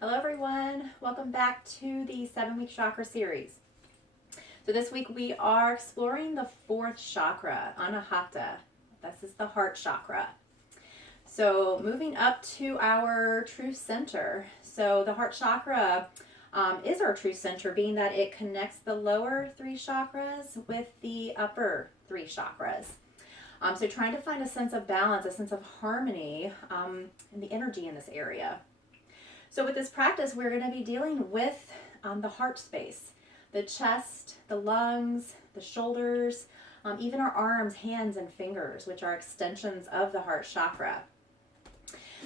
Hello everyone, welcome back to the 7-week chakra series. So this week we are exploring the fourth chakra, Anahata. This is the heart chakra. So moving up to our true center. So the heart chakra is our true center, being that it connects the lower 3 chakras with the upper 3 chakras. So trying to find a sense of balance, a sense of harmony in the energy in this area. So with this practice, we're going to be dealing with the heart space, the chest, the lungs, the shoulders, even our arms, hands, and fingers, which are extensions of the heart chakra.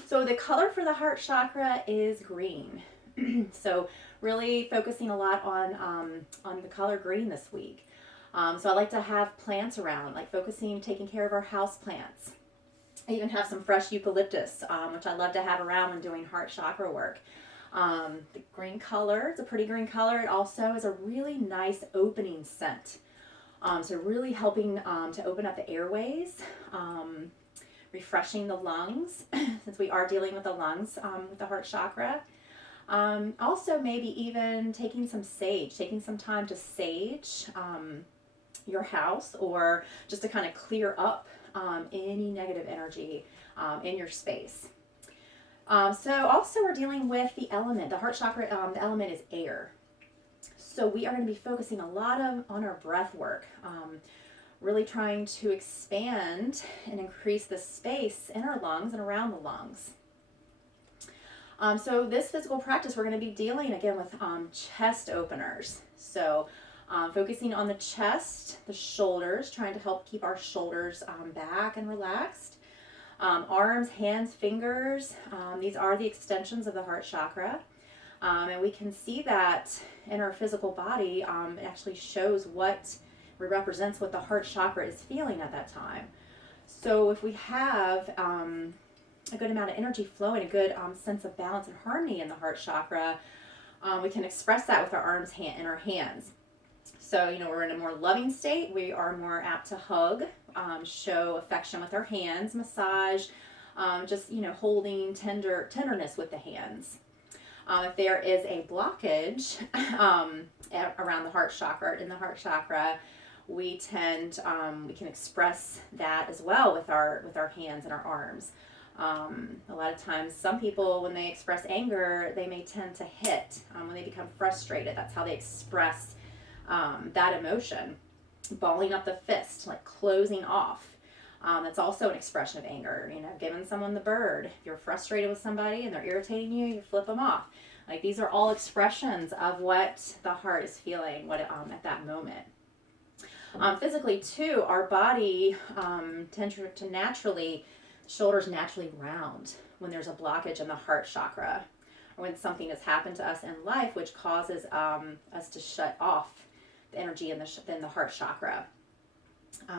So the color for the heart chakra is green. So really focusing a lot on the color green this week. So I like to have plants around, like taking care of our house plants. I even have some fresh eucalyptus, which I love to have around when doing heart chakra work. The green color, it's a pretty green color. It also is a really nice opening scent. So really helping to open up the airways, refreshing the lungs, since we are dealing with the lungs with the heart chakra. Also maybe even taking some time to sage your house, or just to kind of clear up any negative energy in your space. So also we're dealing with the element. The heart chakra, the element is air. So we are going to be focusing a lot on our breath work, really trying to expand and increase the space in our lungs and around the lungs. So this physical practice, we're going to be dealing again with chest openers. So focusing on the chest, the shoulders, trying to help keep our shoulders back and relaxed. Arms, hands, fingers, these are the extensions of the heart chakra. And we can see that in our physical body. It actually shows represents what the heart chakra is feeling at that time. So if we have a good amount of energy flowing, a good sense of balance and harmony in the heart chakra, we can express that with our arms and our hands. So, we're in a more loving state. We are more apt to hug, show affection with our hands, massage, just, holding tenderness with the hands. If there is a blockage around the heart chakra, in the heart chakra, we can express that as well with our hands and our arms. A lot of times, some people, when they express anger, they may tend to hit. When they become frustrated, that's how they express that emotion. Balling up the fist, like closing off. That's also an expression of anger. Giving someone the bird. If you're frustrated with somebody and they're irritating you, you flip them off. Like, these are all expressions of what the heart is feeling at that moment. Physically too, our body tends to naturally, shoulders naturally round when there's a blockage in the heart chakra, or when something has happened to us in life which causes us to shut off the energy in the heart chakra.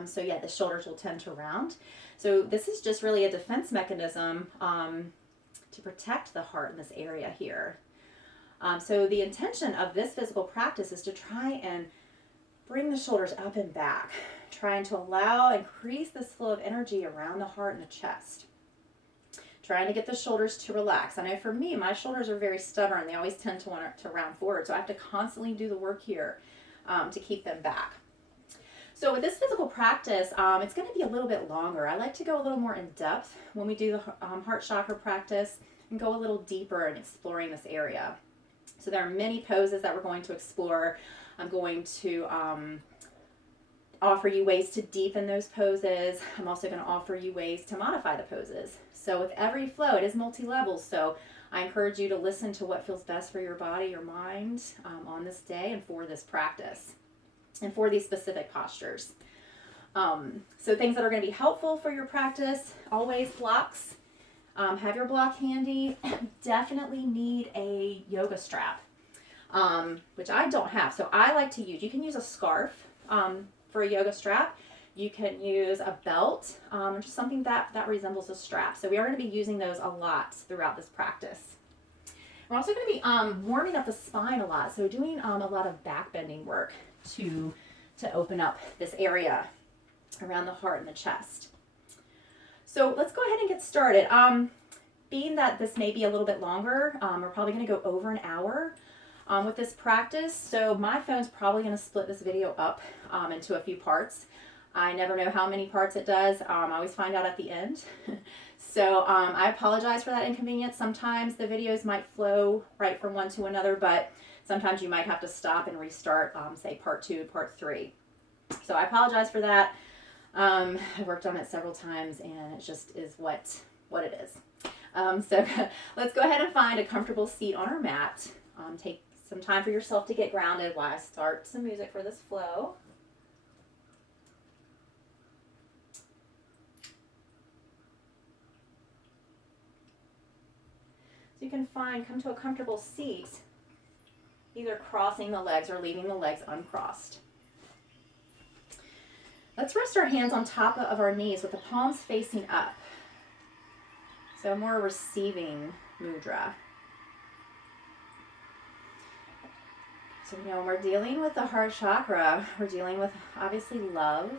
So yeah, the shoulders will tend to round. So this is just really a defense mechanism to protect the heart in this area here. So the intention of this physical practice is to try and bring the shoulders up and back, trying to increase this flow of energy around the heart and the chest. Trying to get the shoulders to relax. I know for me, my shoulders are very stubborn. They always tend to want to round forward. So I have to constantly do the work here to keep them back. So with this physical practice, it's going to be a little bit longer. I like to go a little more in depth when we do the heart chakra practice, and go a little deeper in exploring this area. So there are many poses that we're going to explore. I'm going to offer you ways to deepen those poses. I'm also going to offer you ways to modify the poses. So with every flow, it is multi-level. So I encourage you to listen to what feels best for your body, your mind on this day and for this practice and for these specific postures. So things that are going to be helpful for your practice, always blocks. Have your block handy. Definitely need a yoga strap, which I don't have. So I like to you can use a scarf for a yoga strap. You can use a belt, or just something that resembles a strap. So we are going to be using those a lot throughout this practice. We're also going to be warming up the spine a lot. So doing a lot of back bending work to open up this area around the heart and the chest. So let's go ahead and get started. being that this may be a little bit longer, we're probably going to go over an hour with this practice. So my phone's probably going to split this video up into a few parts. I never know how many parts it does. I always find out at the end. So I apologize for that inconvenience. Sometimes the videos might flow right from one to another, but sometimes you might have to stop and restart, say part 2, part 3. So I apologize for that. I've worked on it several times and it just is what it is. So let's go ahead and find a comfortable seat on our mat. Take some time for yourself to get grounded while I start some music for this flow. So you can come to a comfortable seat, either crossing the legs or leaving the legs uncrossed. Let's rest our hands on top of our knees with the palms facing up. So more receiving mudra. So, when we're dealing with the heart chakra, we're dealing with obviously love,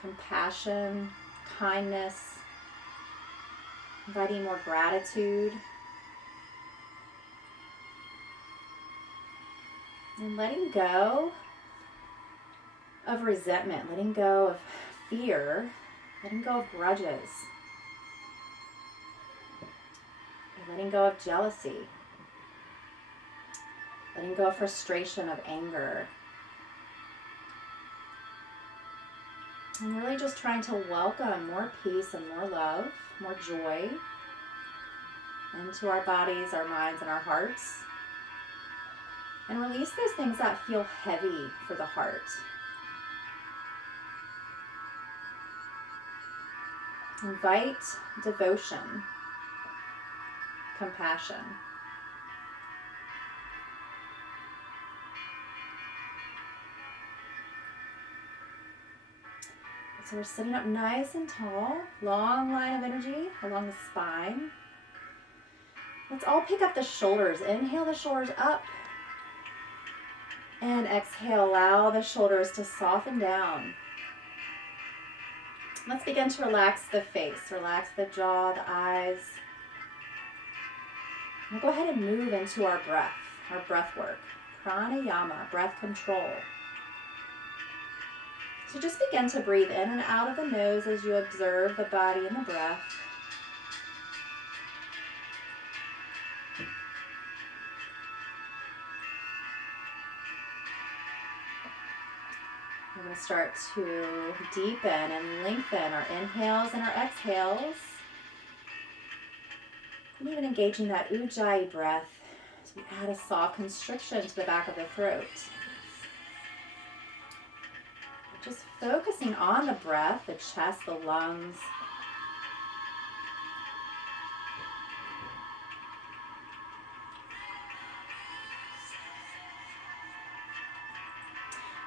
compassion, kindness, inviting more gratitude, and letting go of resentment, letting go of fear, letting go of grudges, letting go of jealousy, letting go of frustration, of anger, and really just trying to welcome more peace and more love, more joy into our bodies, our minds, and our hearts, and release those things that feel heavy for the heart. Invite devotion, compassion. So we're sitting up nice and tall, long line of energy along the spine. Let's all pick up the shoulders. Inhale the shoulders up. And exhale, allow the shoulders to soften down. Let's begin to relax the face, relax the jaw, the eyes. We'll go ahead and move into our breath work. Pranayama, breath control. So just begin to breathe in and out of the nose as you observe the body and the breath. We're going to start to deepen and lengthen our inhales and our exhales. And even engaging that ujjayi breath as we add a soft constriction to the back of the throat. Just focusing on the breath, the chest, the lungs.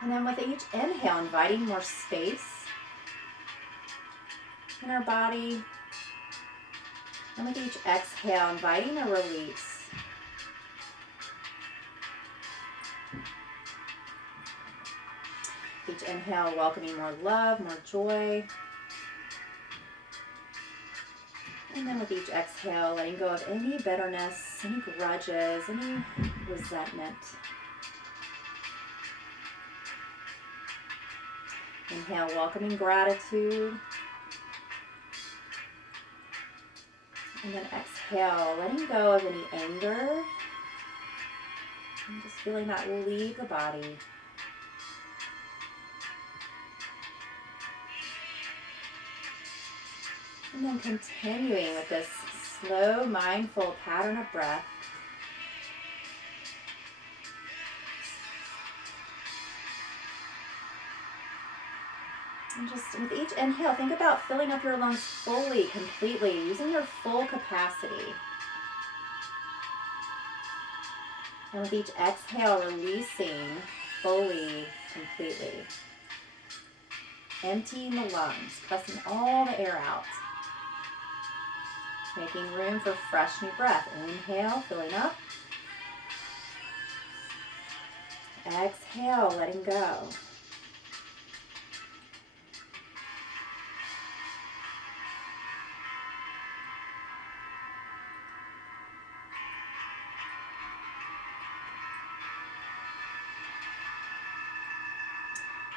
And then with each inhale, inviting more space in our body. And with each exhale, inviting a release. Each inhale, welcoming more love, more joy. And then with each exhale, letting go of any bitterness, any grudges, any resentment. Inhale, welcoming gratitude. And then exhale, letting go of any anger. And just feeling that leave the body. And then continuing with this slow, mindful pattern of breath. And just with each inhale, think about filling up your lungs fully, completely, using your full capacity. And with each exhale, releasing fully, completely. Emptying the lungs, pressing all the air out. Making room for fresh new breath. Inhale, filling up. Exhale, letting go.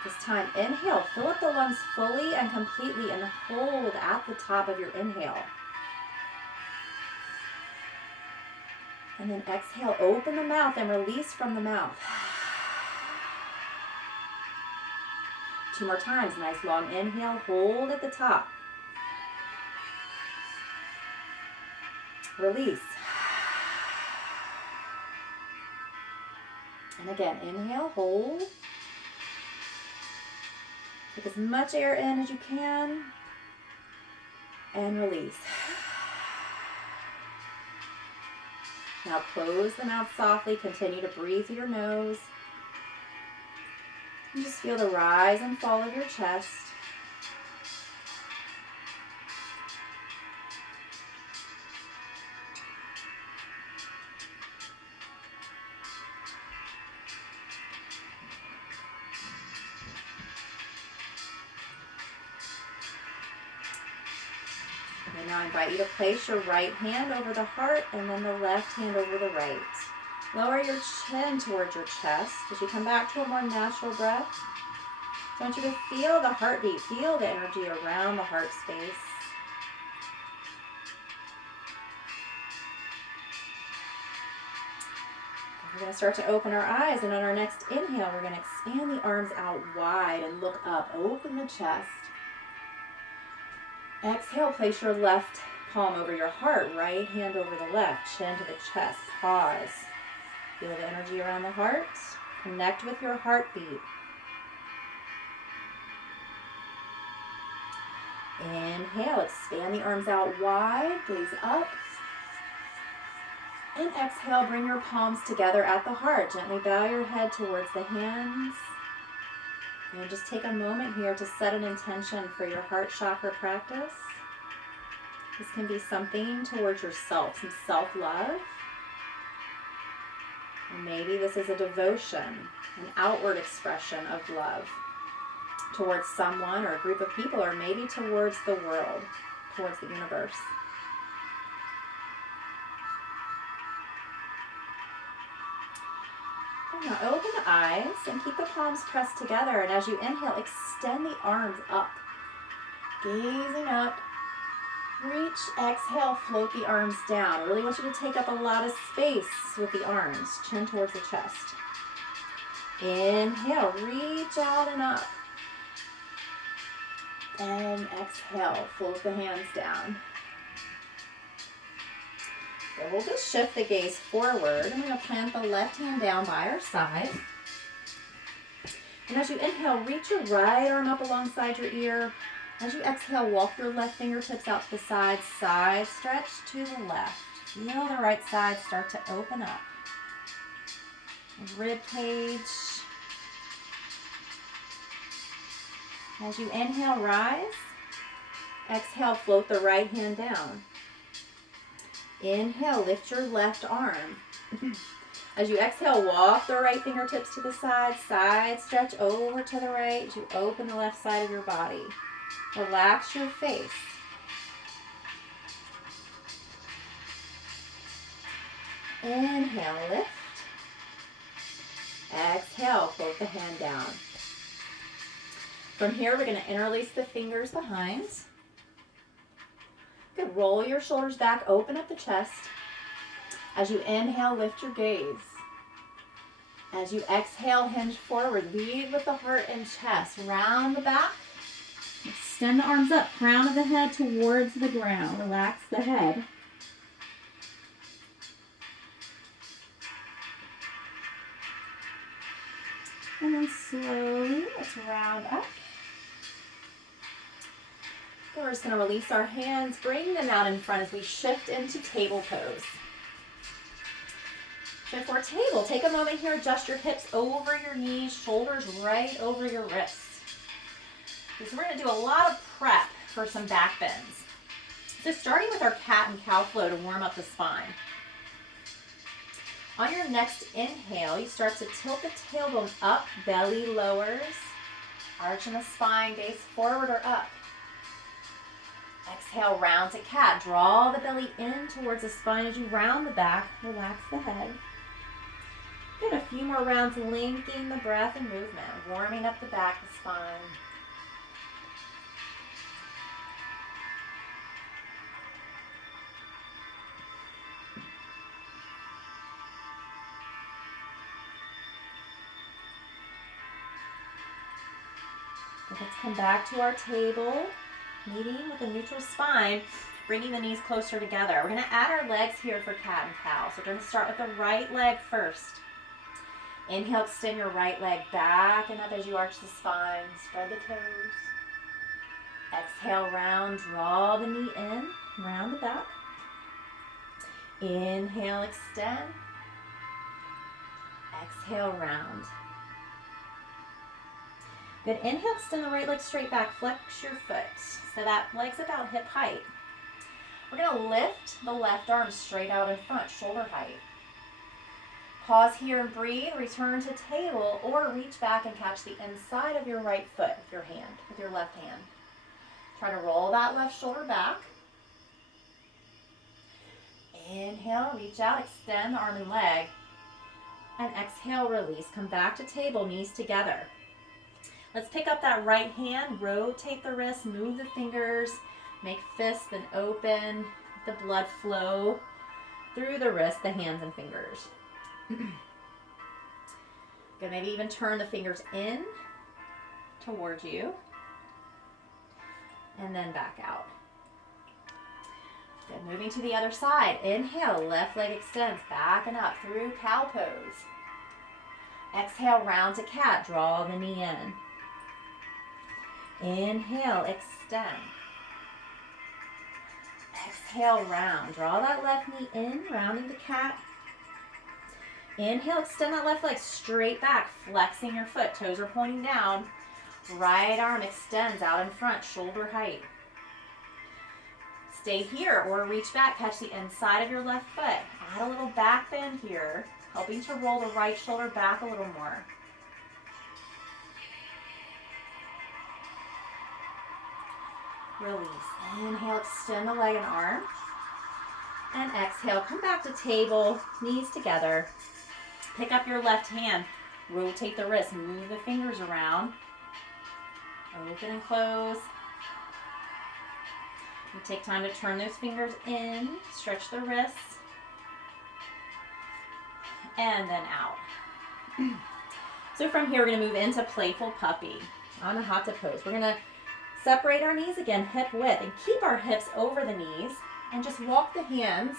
This time, inhale, fill up the lungs fully and completely and hold at the top of your inhale. And then exhale, open the mouth and release from the mouth. 2 more times, nice long inhale, hold at the top. Release. And again, inhale, hold. Take as much air in as you can. And release. Now close the mouth softly. Continue to breathe through your nose. And just feel the rise and fall of your chest. And now I invite you to place your right hand over the heart and then the left hand over the right. Lower your chin towards your chest as you come back to a more natural breath. I want you to feel the heartbeat, feel the energy around the heart space. We're going to start to open our eyes, and on our next inhale, we're going to expand the arms out wide and look up. Open the chest. Exhale, place your left palm over your heart, right hand over the left, chin to the chest. Pause. Feel the energy around the heart. Connect with your heartbeat. Inhale, expand the arms out wide, gaze up. And exhale, bring your palms together at the heart. Gently bow your head towards the hands. And just take a moment here to set an intention for your heart chakra practice. This can be something towards yourself, some self-love. Or maybe this is a devotion, an outward expression of love towards someone or a group of people, or maybe towards the world, towards the universe. Now open the eyes and keep the palms pressed together. And as you inhale, extend the arms up. Gazing up. Reach, exhale, float the arms down. I really want you to take up a lot of space with the arms. Chin towards the chest. Inhale, reach out and up. And exhale, float the hands down. So we'll just shift the gaze forward. I'm going to plant the left hand down by our side. And as you inhale, reach your right arm up alongside your ear. As you exhale, walk your left fingertips out to the side. Side stretch to the left. Feel the right side start to open up. Rib cage. As you inhale, rise. Exhale, float the right hand down. Inhale, lift your left arm. As you exhale, walk the right fingertips to the side. Side stretch over to the right as you open the left side of your body. Relax your face. Inhale, lift. Exhale, float the hand down. From here, we're going to interlace the fingers behind. Good. Roll your shoulders back, open up the chest. As you inhale, lift your gaze. As you exhale, hinge forward. Lead with the heart and chest. Round the back. Extend the arms up, crown of the head towards the ground. Relax the head. And then slowly, let's round up. And we're just going to release our hands, bring them out in front as we shift into table pose. So for table, take a moment here, adjust your hips over your knees, shoulders right over your wrists. So we're going to do a lot of prep for some back bends. So starting with our cat and cow flow to warm up the spine. On your next inhale, you start to tilt the tailbone up, belly lowers, arch in the spine, gaze forward or up. Exhale, round to cat. Draw the belly in towards the spine as you round the back, relax the head. Good, a few more rounds linking the breath and movement, warming up the back, the spine. Let's come back to our table, meeting with a neutral spine, bringing the knees closer together. We're going to add our legs here for cat and cow. So we're going to start with the right leg first. Inhale, extend your right leg back and up as you arch the spine. Spread the toes. Exhale, round, draw the knee in, round the back. Inhale, extend. Exhale, round. Good. Inhale, extend the right leg straight back. Flex your foot so that leg's about hip height. We're going to lift the left arm straight out in front, shoulder height. Pause here and breathe. Return to table or reach back and catch the inside of your right foot with your hand, with your left hand. Try to roll that left shoulder back. Inhale, reach out, extend the arm and leg. And exhale, release. Come back to table, knees together. Let's pick up that right hand, rotate the wrist, move the fingers, make fists and open, the blood flow through the wrist, the hands and fingers. Good, maybe even turn the fingers in towards you and then back out. Good, moving to the other side. Inhale, left leg extends back and up through cow pose. Exhale, round to cat, draw the knee in. Inhale, extend. Exhale, round. Draw that left knee in, round into cat. Inhale, extend that left leg straight back, flexing your foot. Toes are pointing down. Right arm extends out in front, shoulder height. Stay here or reach back, catch the inside of your left foot. Add a little back bend here, helping to roll the right shoulder back a little more. Release. Inhale, extend the leg and arm. And exhale, come back to table, knees together. Pick up your left hand, rotate the wrist, move the fingers around. Open and close. You take time to turn those fingers in, stretch the wrists, and then out. So from here, we're going to move into playful puppy on a hatha pose. We're going to separate our knees again, hip width, and keep our hips over the knees, and just walk the hands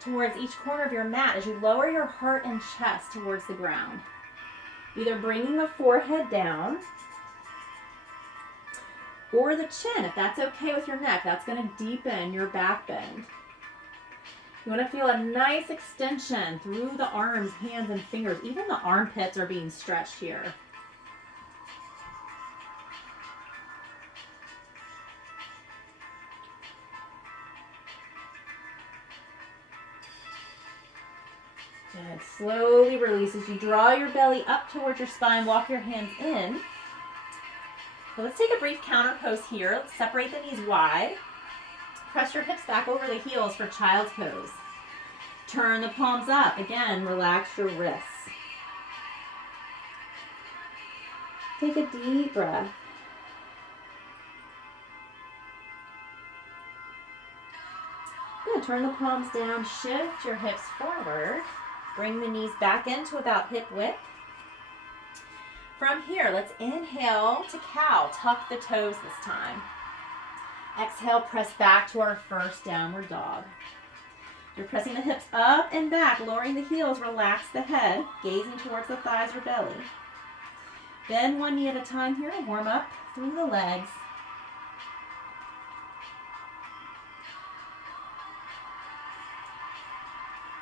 towards each corner of your mat as you lower your heart and chest towards the ground. Either bringing the forehead down or the chin, if that's okay with your neck. That's going to deepen your back bend. You want to feel a nice extension through the arms, hands, and fingers. Even the armpits are being stretched here. Good. Slowly release as you draw your belly up towards your spine. Walk your hands in. So let's take a brief counter pose here. Let's separate the knees wide. Press your hips back over the heels for child's pose. Turn the palms up. Again, relax your wrists. Take a deep breath. Good. Turn the palms down. Shift your hips forward. Bring the knees back into about hip width. From here, let's inhale to cow. Tuck the toes this time. Exhale, press back to our first downward dog. You're pressing the hips up and back, lowering the heels. Relax the head, gazing towards the thighs or belly. Bend one knee at a time here. Warm up through the legs.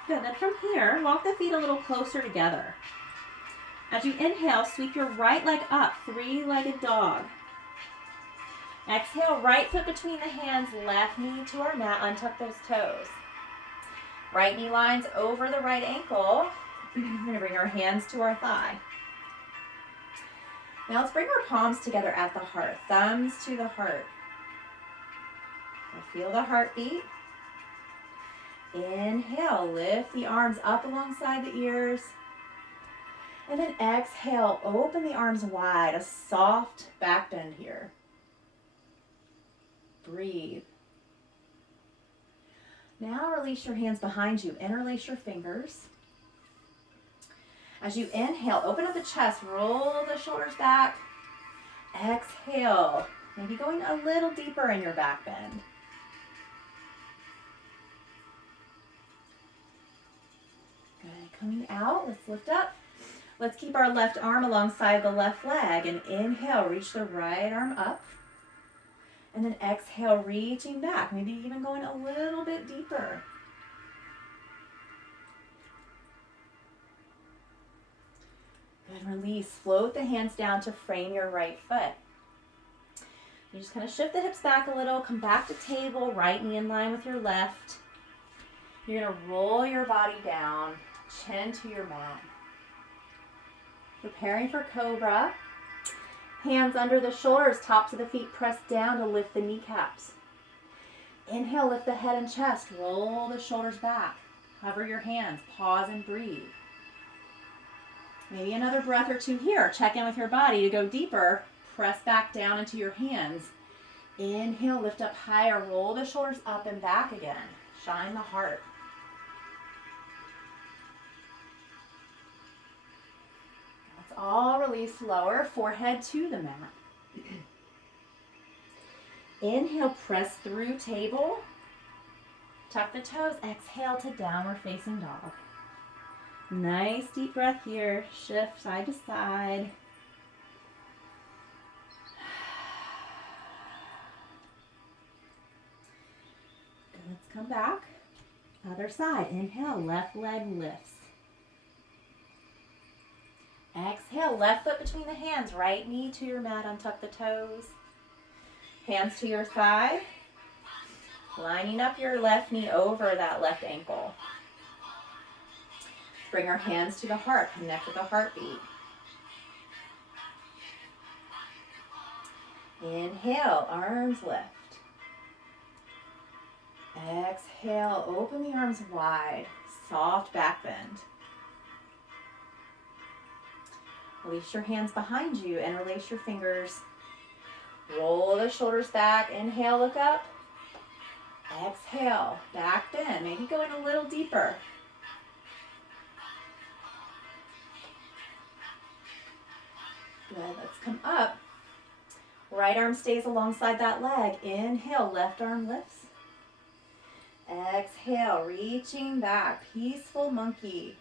Good. Then from here, walk the feet a little closer together. As you inhale, sweep your right leg up, three-legged dog. Exhale, right foot between the hands, left knee to our mat, untuck those toes. Right knee lines over the right ankle. We're going to bring our hands to our thigh. Now let's bring our palms together at the heart, thumbs to the heart. Feel the heartbeat. Inhale, lift the arms up alongside the ears. And then exhale, open the arms wide, a soft back bend here. Breathe. Now release your hands behind you, interlace your fingers. As you inhale, open up the chest, roll the shoulders back. Exhale, maybe going a little deeper in your back bend. Good, coming out, let's lift up. Let's keep our left arm alongside the left leg and inhale, reach the right arm up. And then exhale, reaching back, maybe even going a little bit deeper. Good, release, float the hands down to frame your right foot. You just kind of shift the hips back a little, come back to table, right knee in line with your left. You're gonna roll your body down, chin to your mat. Preparing for cobra. Hands under the shoulders, tops of the feet pressed down to lift the kneecaps. Inhale, lift the head and chest, roll the shoulders back. Hover your hands, pause and breathe. Maybe another breath or two here. Check in with your body to go deeper. Press back down into your hands. Inhale, lift up higher, roll the shoulders up and back again. Shine the heart. Let's all release lower, forehead to the mat. Inhale, press through table. Tuck the toes, exhale to downward facing dog. Nice deep breath here. Shift side to side. Let's come back. Other side. Inhale, left leg lifts. Exhale, left foot between the hands, right knee to your mat, untuck the toes. Hands to your thigh. Lining up your left knee over that left ankle. Bring our hands to the heart, connect with the heartbeat. Inhale, arms lift. Exhale, open the arms wide, soft back bend. Release your hands behind you and release your fingers. Roll the shoulders back. Inhale, look up. Exhale, back bend. Maybe going a little deeper. Good, let's come up. Right arm stays alongside that leg. Inhale, left arm lifts. Exhale, reaching back. Peaceful monkey.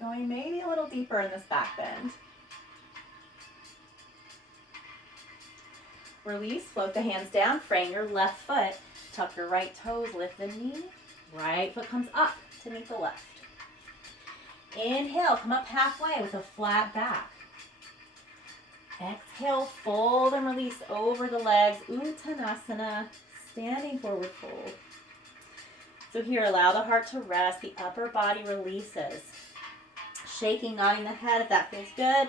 Going maybe a little deeper in this back bend. Release, float the hands down, frame your left foot, tuck your right toes, lift the knee, right foot comes up to meet the left. Inhale, come up halfway with a flat back. Exhale, fold and release over the legs, Uttanasana, standing forward fold. So here, allow the heart to rest, the upper body releases. Shaking, nodding the head if that feels good.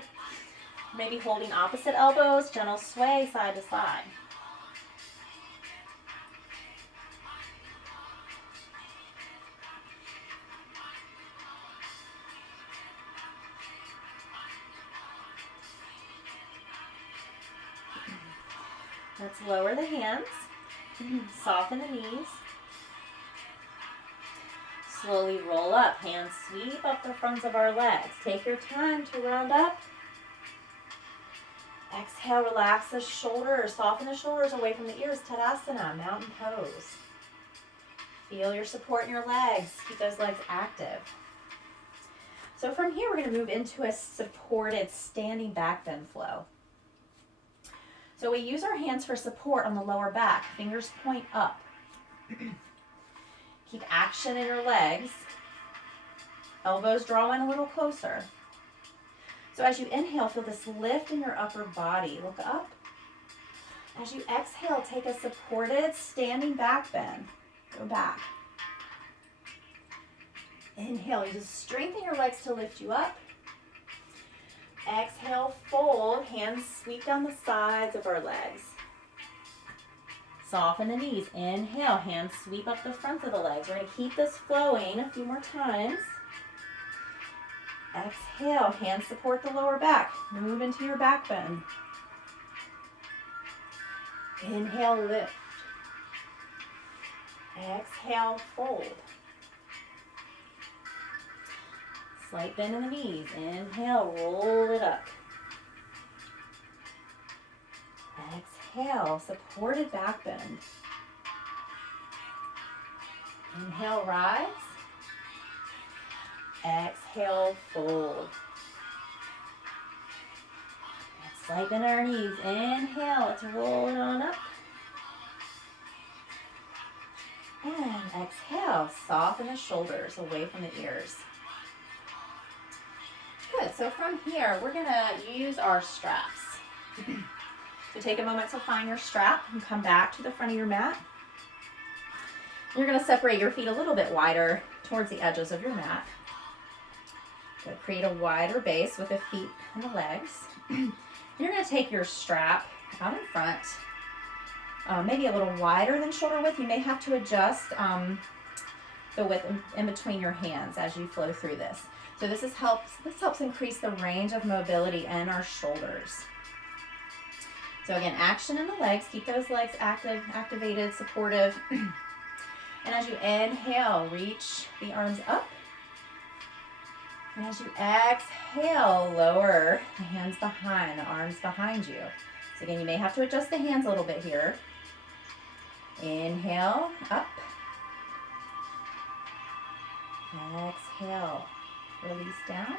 Maybe holding opposite elbows, gentle sway side to side. Let's lower the hands, soften the knees. Slowly roll up, hands sweep up the fronts of our legs. Take your time to round up. Exhale, relax the shoulders, soften the shoulders away from the ears, Tadasana, mountain pose. Feel your support in your legs, keep those legs active. So from here, we're gonna move into a supported standing back bend flow. So we use our hands for support on the lower back, fingers point up. Keep action in your legs. Elbows draw in a little closer. So as you inhale, feel this lift in your upper body. Look up. As you exhale, take a supported standing back bend. Go back. Inhale, you just strengthen your legs to lift you up. Exhale, fold, hands sweep down the sides of our legs. Soften the knees. Inhale, hands sweep up the fronts of the legs. We're going to keep this flowing a few more times. Exhale, hands support the lower back. Move into your back bend. Inhale, lift. Exhale, fold. Slight bend in the knees. Inhale, roll it up. Exhale, supported back bend. Inhale, rise. Exhale, fold. Slight bend in our knees. Inhale, let's roll it on up. And exhale, soften the shoulders away from the ears. Good, so from here, we're gonna use our straps. So take a moment to find your strap and come back to the front of your mat. You're gonna separate your feet a little bit wider towards the edges of your mat. So create a wider base with the feet and the legs. You're gonna take your strap out in front, maybe a little wider than shoulder width. You may have to adjust the width in between your hands as you flow through this. So this helps increase the range of mobility in our shoulders. So again, action in the legs. Keep those legs activated, supportive. And as you inhale, reach the arms up. And as you exhale, lower the hands behind, the arms behind you. So again, you may have to adjust the hands a little bit here. Inhale, up. Exhale, release down.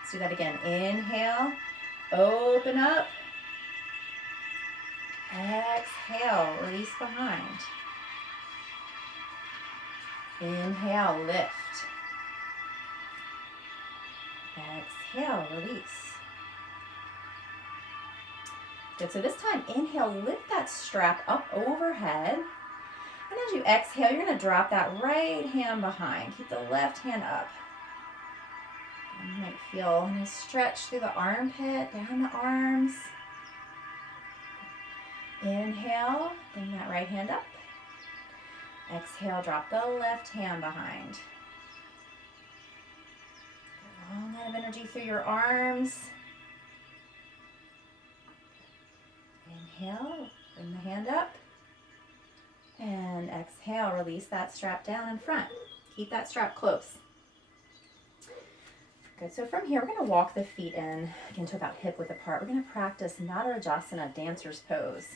Let's do that again. Inhale, open up. Exhale, release behind. Inhale, lift. Exhale, release. Good, so this time, inhale, lift that strap up overhead. And as you exhale, you're gonna drop that right hand behind. Keep the left hand up. You might feel a nice stretch through the armpit, down the arms. Inhale, bring that right hand up. Exhale, drop the left hand behind. A long line of energy through your arms. Inhale, bring the hand up. And exhale, release that strap down in front. Keep that strap close. Good, so from here, we're gonna walk the feet in, again, to about hip width apart. We're gonna practice Nadarajasana, dancer's pose.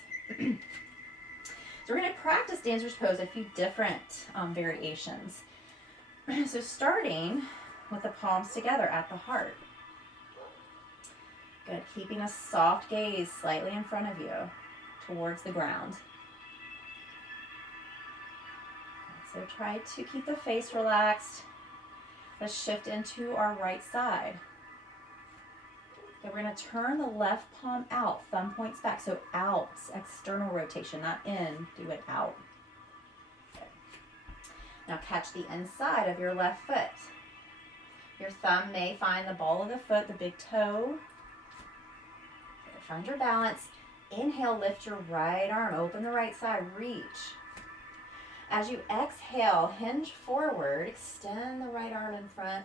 So we're going to practice dancer's pose a few different variations. So starting with the palms together at the heart. Good, keeping a soft gaze slightly in front of you towards the ground. So try to keep the face relaxed. Let's shift into our right side. Okay, we're going to turn the left palm out, thumb points back. So out, external rotation, not in, do it out. Okay. Now catch the inside of your left foot. Your thumb may find the ball of the foot, the big toe. Okay, find your balance. Inhale, lift your right arm, open the right side, reach. As you exhale, hinge forward, extend the right arm in front.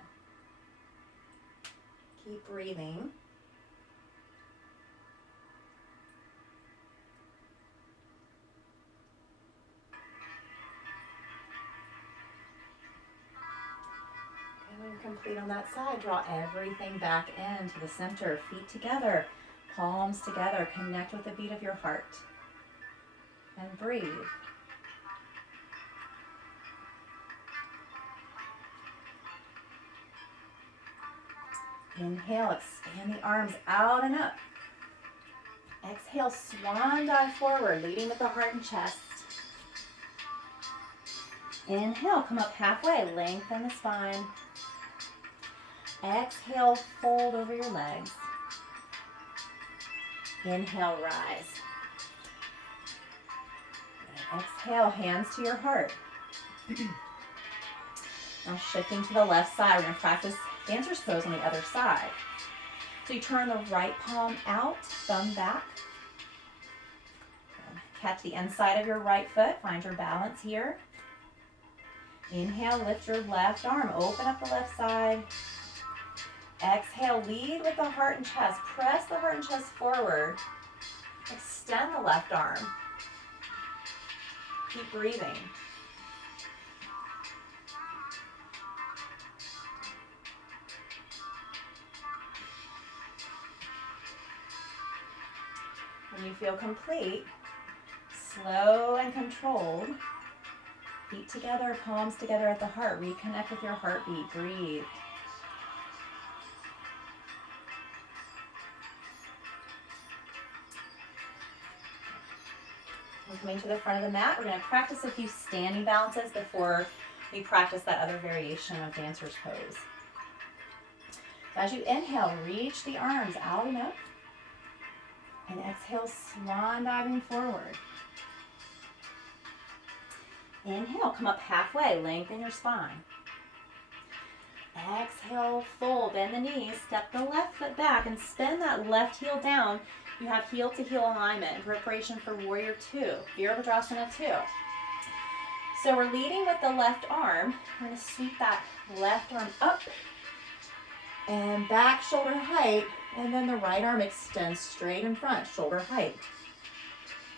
Keep breathing. When you're complete on that side, draw everything back into the center. Feet together, palms together. Connect with the beat of your heart. And breathe. Inhale, expand the arms out and up. Exhale, swan dive forward, leading with the heart and chest. Inhale, come up halfway, lengthen the spine. Exhale, fold over your legs. Inhale, rise. And exhale, hands to your heart. Now shifting to the left side, we're going to practice dancer's pose on the other side. So you turn the right palm out, thumb back. Catch the inside of your right foot, find your balance here. Inhale, lift your left arm, open up the left side. Exhale, lead with the heart and chest. Press the heart and chest forward. Extend the left arm. Keep breathing. When you feel complete, slow and controlled, feet together, palms together at the heart. Reconnect with your heartbeat. Breathe. We're coming to the front of the mat. We're going to practice a few standing balances before we practice that other variation of dancer's pose. As you inhale, reach the arms out and up. And exhale, swan diving forward. Inhale, come up halfway, lengthen your spine. Exhale, fold, bend the knees, step the left foot back and spin that left heel down. You have heel to heel alignment in preparation for warrior two, Virabhadrasana 2. So we're leading with the left arm. We're going to sweep that left arm up and back shoulder height, and then the right arm extends straight in front, shoulder height.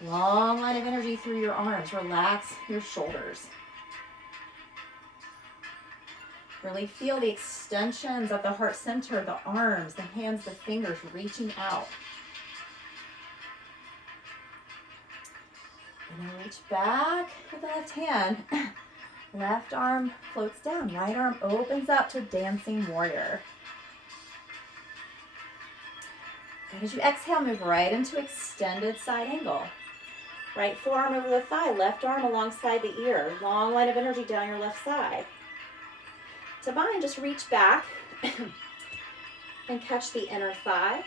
Long line of energy through your arms. Relax your shoulders. Really feel the extensions of the heart center, the arms, the hands, the fingers reaching out. And then reach back with the left hand. Left arm floats down. Right arm opens up to dancing warrior. And as you exhale, move right into extended side angle. Right forearm over the thigh, left arm alongside the ear. Long line of energy down your left side. To bind, just reach back and catch the inner thigh.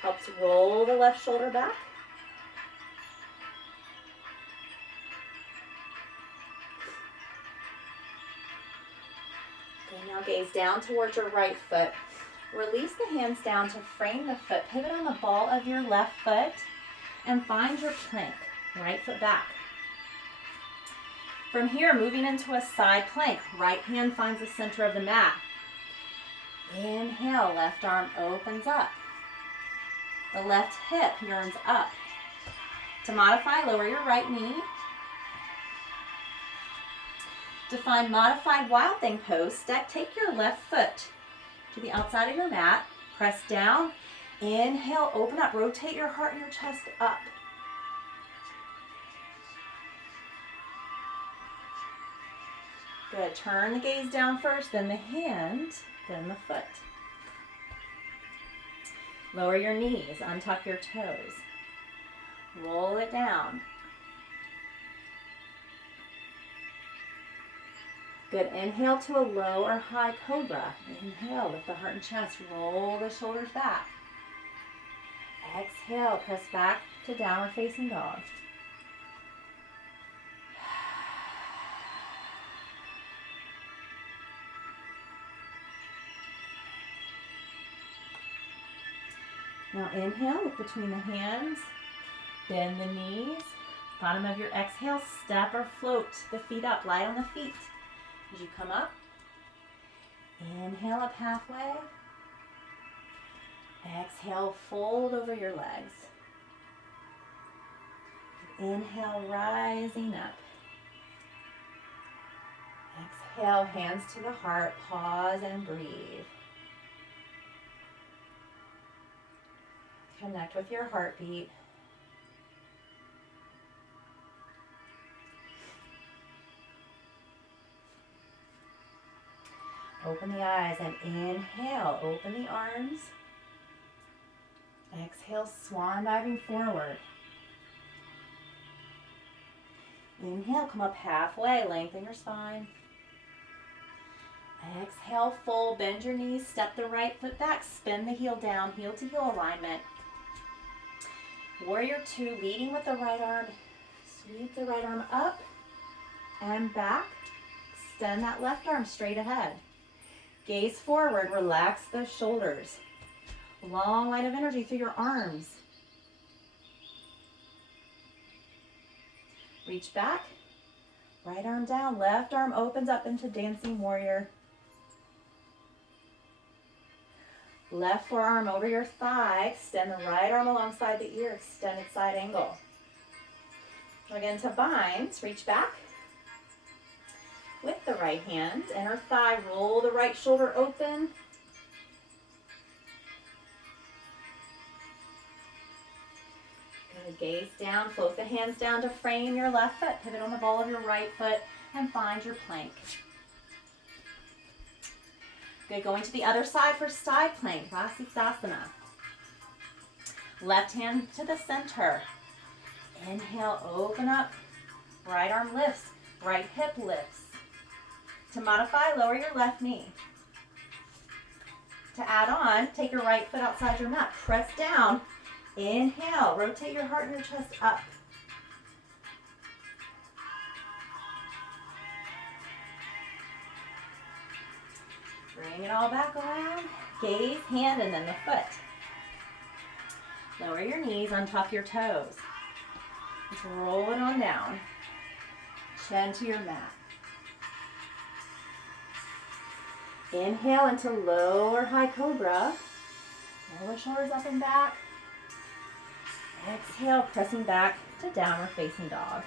Helps roll the left shoulder back. Okay, now gaze down towards your right foot. Release the hands down to frame the foot. Pivot on the ball of your left foot and find your plank. Right foot back. From here, moving into a side plank. Right hand finds the center of the mat. Inhale, left arm opens up. The left hip yearns up. To modify, lower your right knee. To find modified wild thing pose, take your left foot to the outside of your mat. Press down. Inhale, open up. Rotate your heart and your chest up. Good. Turn the gaze down first, then the hand, then the foot. Lower your knees, untuck your toes. Roll it down. Good. Inhale to a low or high cobra. Inhale, lift the heart and chest. Roll the shoulders back. Exhale, press back to downward facing dog. Now inhale, look between the hands, bend the knees. Bottom of your exhale, step or float the feet up, light on the feet. As you come up, inhale up halfway. Exhale, fold over your legs. Inhale, rising up. Exhale, hands to the heart, pause and breathe. Connect with your heartbeat. Open the eyes and inhale, open the arms. Exhale, swan diving forward. Inhale, come up halfway, lengthen your spine. Exhale, fold, bend your knees, step the right foot back, spin the heel down, heel to heel alignment. Warrior two, leading with the right arm. Sweep the right arm up and back. Extend that left arm straight ahead. Gaze forward, relax the shoulders. Long line of energy through your arms. Reach back, right arm down, left arm opens up into dancing warrior. Left forearm over your thigh. Extend the right arm alongside the ear. Extended side angle. Again, to binds, reach back with the right hand. Inner thigh, roll the right shoulder open. Good, gaze down, float the hands down to frame your left foot. Pivot on the ball of your right foot and find your plank. Good, going to the other side for side plank, Vasisthasana. Left hand to the center. Inhale, open up. Right arm lifts, right hip lifts. To modify, lower your left knee. To add on, take your right foot outside your mat. Press down. Inhale, rotate your heart and your chest up. Bring it all back around. Gaze, hand, and then the foot. Lower your knees, untuck your toes. Just roll it on down. Chin to your mat. Inhale into lower high cobra. Roll the shoulders up and back. Exhale, pressing back to downward facing dog.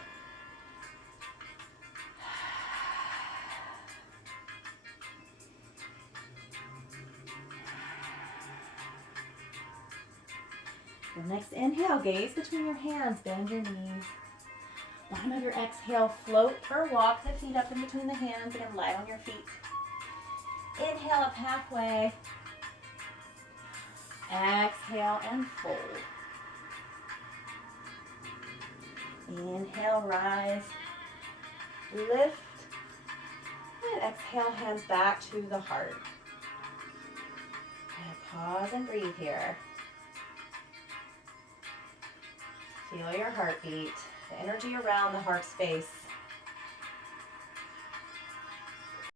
The next inhale, gaze between your hands, bend your knees. Bottom of your exhale, float or walk the feet up in between the hands. Again, light on your feet. Inhale up halfway. Exhale and fold. Inhale, rise. Lift. And exhale, hands back to the heart. And pause and breathe here. Feel your heartbeat, the energy around the heart space.